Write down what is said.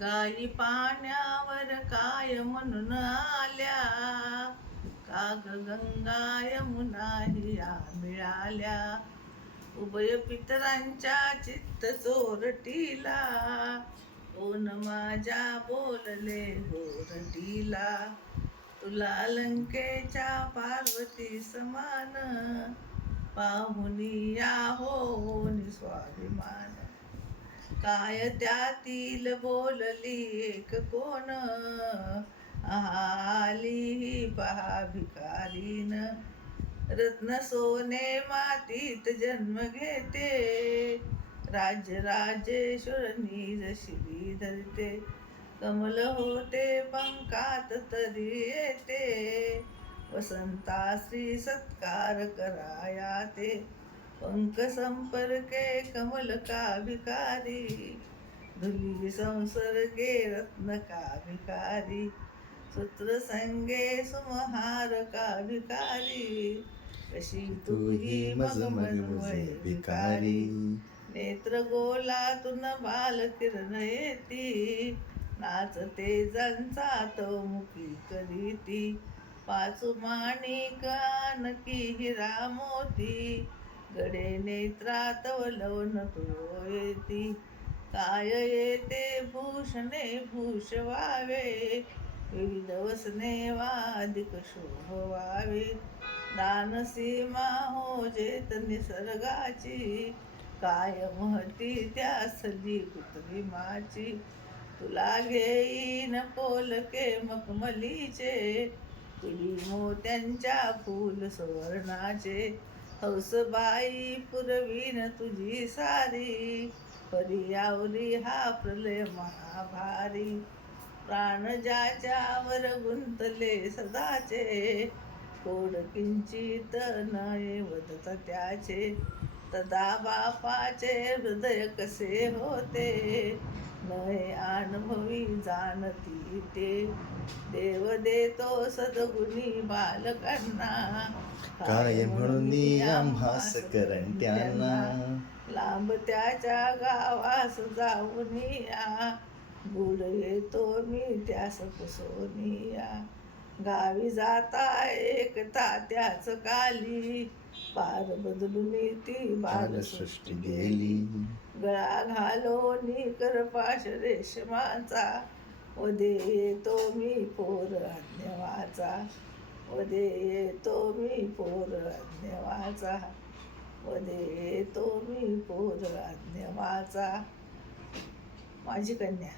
गायी पाण्यावर काय म्हणून आल्या, काग गंगा यमुना हिया मिळाल्या. उभय पितरांच्या चित्त चोरटीला, कोण माझ्या बोलले गोरटीला. तुला लंकेच्या पार्वती समान, पाहुनी या हो स्वाभिमान. काय त्यातील बोलली एक कोण, आली ही पहा भिकारीन. रत्न सोने मातीत जन्म घेते, राज्य राजेश्वरनी जशी धरते. कमल होते पंखात तरी येते, वसंताश्री सत्कार कराया ते. पंख संपर्के कमल का भिकारी, धुली संसर्गे रत्न का भिकारी. सूत्र संगे सुमहार का भिकारी, कशी तू ही मग वय भिकारी. नेत्र गोलातून बाल किरण येती, नाचते जंचात मुखी करीती. पाचू माणिक आणखी हिरा मोती, गडे नेत्रात वलवून तुळो येती. काय येते भूषणे भूष व्हावे, विविध वसने वादिक शोभ व्हावे. दान सीमा हो जेत निसर्गाची, काय महती त्यासली कृत्रिमाची. तुला घेईन पोलके मखमलीचे, तुली मोत्यांच्या फूल सुवर्णाचे. हौसबाई पुरवीन तुझी सारी, पर्यावरी हा प्रलय महाभारी. प्राण ज्याच्यावर गुंतले सदाचे, कोड किंचित न वदत त्याचे. तदा बापाचे हृदय कसे होते, नये अनुभवी जाणती ते. देव देतो सद्गुणी बालकांना, काय म्हणून आम्हास करंट्यांना. लांब त्याच्या गावास जाऊन या, गुड येतो मी त्यास पुसोनी या. गावी जाता एकता त्याच काली, पार बदलून ती बालसृष्टी गेली. गळा घालोनी करपाश रेशमाचा, वदे येतो मी पोर अज्ञवाचा. वदे येतो मी पोर अज्ञवाचा, वदे येतो मी पोर अज्ञवाचा. माझी कन्या.